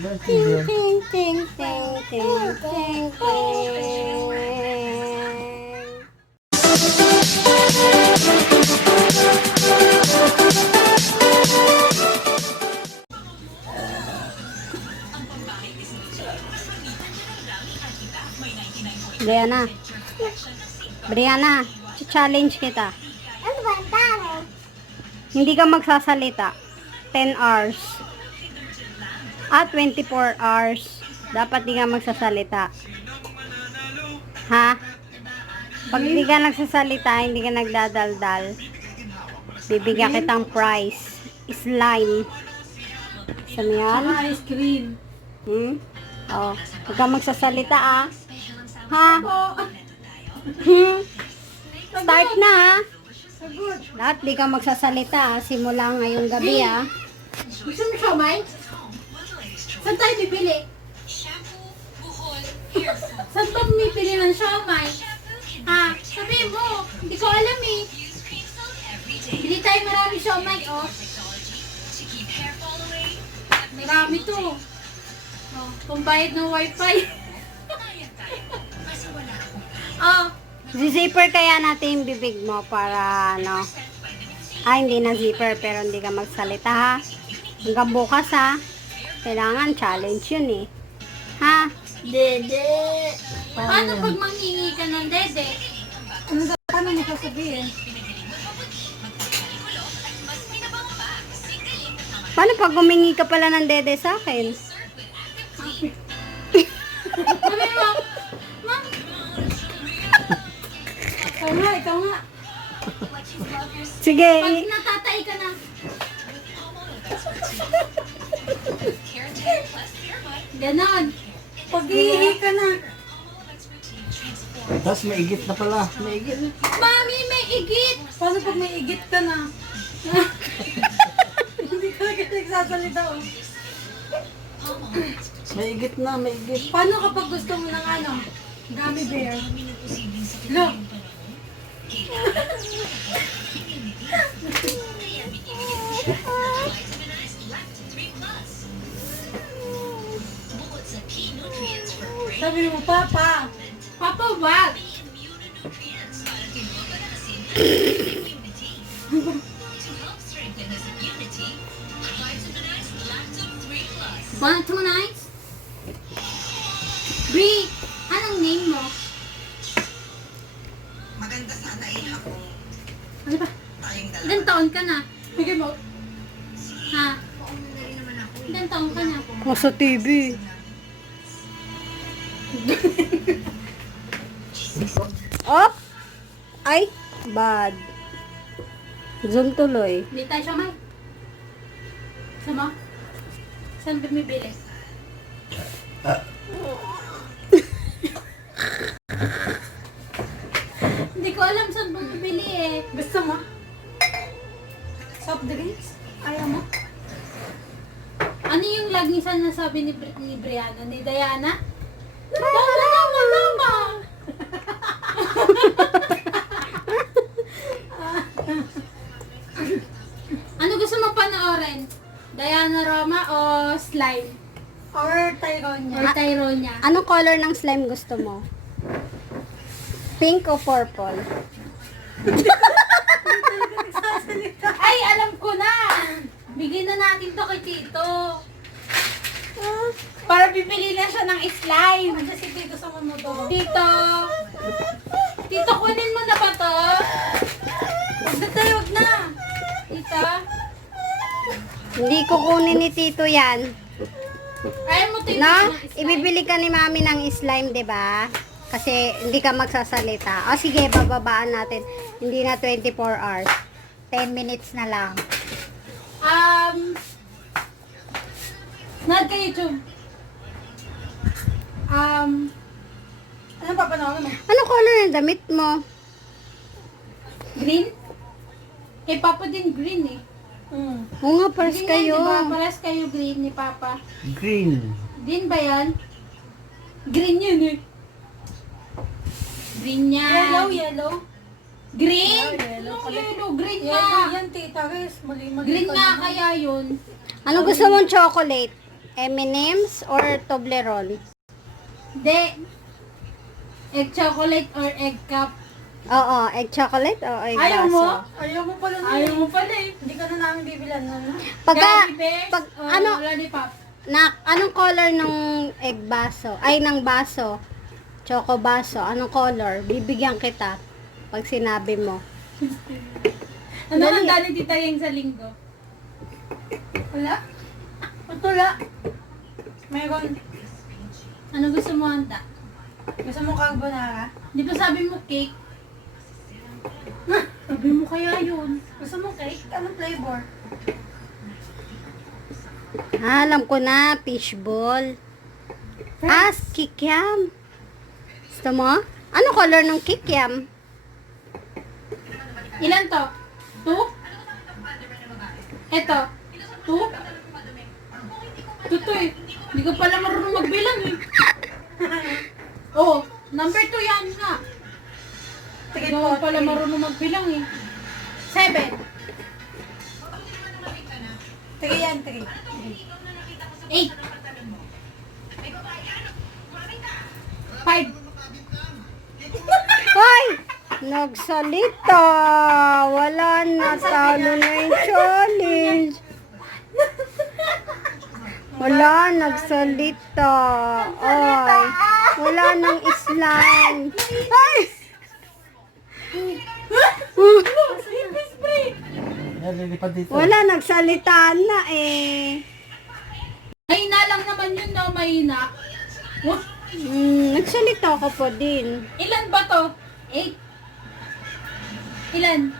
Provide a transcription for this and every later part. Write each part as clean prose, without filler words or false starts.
Ting, ting, ting, ting, ting, ting, ting. Brianna. Brianna, challenge kita. Ano ba ang tao? Hindi ka magsasalita. 10 hours. 24 hours. Dapat di ka magsasalita. Ha? Pag di ka nagsasalita, hindi ka nagdadaldal, bibigyan kitang prize. Slime. Gusto mo yan? Saka ice cream. Oh. Huwag ka magsasalita, ah. Ha? Opo. Start na, ha? Sagot. Lahat di ka magsasalita, ah. Simula ngayong gabi, ah. Gusto mo siomay? Saan tayo bibili? Saan ba bumibili ng siomay? Ha? Sabihin mo. Hindi ko alam eh. Bili tayo marami siomay, oh. Marami to. Oh, pambayad ng wifi. Oh, Zipper kaya natin yung bibig mo para, ano. Hindi na zipper, pero hindi ka magsalita, ha? Hanggang bukas, ha? Kailangan challenge yun, eh. Ha? dede. Paano pag manghingi ka ng dede? Ano mo sasabihin? Paano pag humingi ka pala ng dede sa akin? Sabi mo, Ma'am. Ikaw nga. Sige. Pag natatay ka na. Ganon. Pag hihingi ka na. Tapos may igit na pala. May igit. Mami, may igit. Paano pag may igit ka na? Hindi ka nagsasalita, oh. May igit na, may igit. Paano kapag gusto mo ng ano? Gummy bear. Look. Sabi mo, Papa. Papa, wag. One, two nights? Bri, anong name mo? Maganda sana ako. Ano ba? Tayong dalawa. Ilan taon ka na? Bigay mo. Ha? Oo, na rin naman ako. Ilan taon ka na? Kung sa TV. Oh! Ay! Bad. Zoom tuloy. Hindi tayo siya, May. Sama? Saan bumibili? Hindi ko alam saan bumibili eh. Gusto mo? Soft drinks? Ayaw mo? Ano yung lagi nasabi ni Brianna? Ni Diana? Tama! Ano gusto mo panoorin? Diana Roma o Slime? Or Tyronia? Or Tyronia. Anong color ng slime gusto mo? Pink o purple? Ay, alam ko na! Bigyan na natin to kay Tito. Para bibili na siya ng slime. Ano si Tito sa mamoto? Tito! Tito, kunin mo na ba to? Huwag na tayo, huwag na. Tito? Hindi kukunin ni Tito yan. Ayaw mo Tito No? ng slime? Ibibili ka ni Mami ng slime, 'di ba? Kasi hindi ka magsasalita. O sige, bababaan natin. Hindi na 24 hours. 10 minutes na lang. Nag ka YouTube. Ano papanoorin mo? Anong color ng damit mo? Green? Kay Papa din green eh. Oo nga, pares Green yan, kayo. diba? Pares kayo green ni Papa. Green. Green ba yan? Green yun eh. Green yan. Yellow. Green? Yellow. Green nga. Yan, tita, guys. Mali-mali. Green nga kaya yun. Ano gusto mong chocolate? M&M's or Toblerone? Hindi. Egg chocolate or egg cup? Oo, egg chocolate o egg Ayaw mo? baso? Ayaw mo pala. Ayaw mo pala eh. Hindi ka na namin bibilan. Pagka, Gummy bears pag, or ano, lollipop? anong color ng egg baso? Ay, ng baso. Choco baso. Anong color? Bibigyan kita pag sinabi mo. Ano ang dali tita yung sa linggo? Wala? Wala. Meron. Ano gusto mo handa? Gusto mo carbonara? Di ba sabi mo cake? Sabi mo kaya yun. Gusto mo cake? Anong flavor? Alam ko na, fishball. Kikiam. Gusto mo? Ano color ng kikiam? Ilan to? 2? Eto. 2? 2 to eh. Hindi ka pala marunong magbilang eh. Oh, number 2 yan nga. Hindi ka pala marunong magbilang eh. 7. 3 yan, 3. 8. 5. Hoy! Nagsalita! Wala na, talo na yung challenge. Wala, nagsalita. Ay, wala nang slime. Ay! Nalilipad dito. Wala, nagsalita na eh. Mahina lang naman yun no, mahina. What? Nagsalita ka pa din. Ilan ba to? 8. Ilan?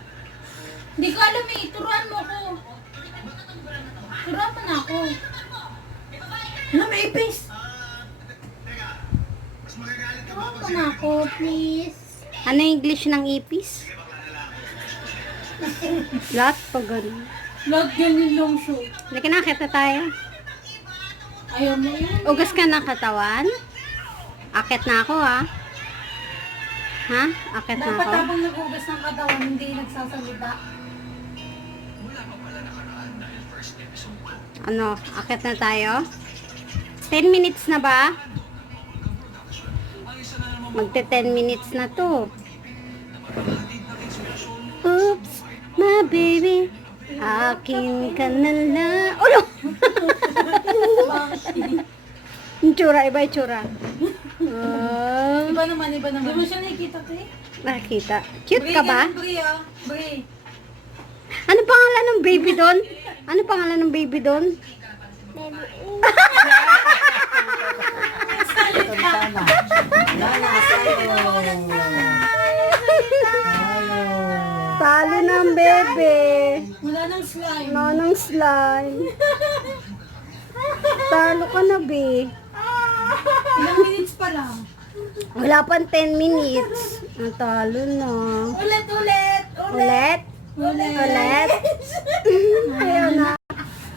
Hindi ko alam eh. Turuan mo ko. Turuan mo na ako. Ano, may ipis? Turuan mo na ako, please. Ano yung English ng ipis? Lahat pa ganun. Lahat ganyan lang siya. Hindi nakita tayo. Ayaw mo yun. Ugas ka ng katawan? Akit na ako ha. Ha? Akit na Dapat ako? habang nag-ugas ng katawan, hindi nagsasalita. Ano? Akit na tayo? 10 minutes na ba? Magte 10 minutes na to. Oops, my baby. Akin ka na lang. Ulo! Yung tsura, iba yung tsura. Iba naman, iba naman. Di mo siya nakikita to eh? Nakita. Cute ka ba? Brie, ah. Brie. Ano pangalan ng baby doon? Ano pangalan ng baby doon? Sana. Lala, sa'yo. Talo ng bebe. Wala nang slime. Nanang slime. Talo ka na, be. Ilang minutes pa lang. Wala pang 10 minutes. Natalo na. Ulit, ulit. Ulit? Ulit. Ulit? Ayaw na.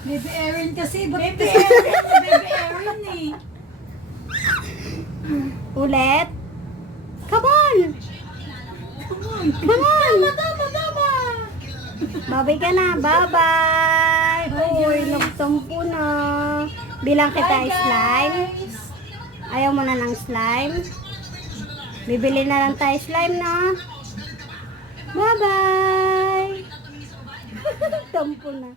Baby Erin kasi. Baby Erin. Baby Erin eh. Ulit? Come on! Come on! Tama, tama. Babay ka na. Bye-bye! Uy, nagtampo na. Bilang kita slime. Ayaw mo na ng slime. Bibili na lang tayo slime na. Bye-bye! Tampo na.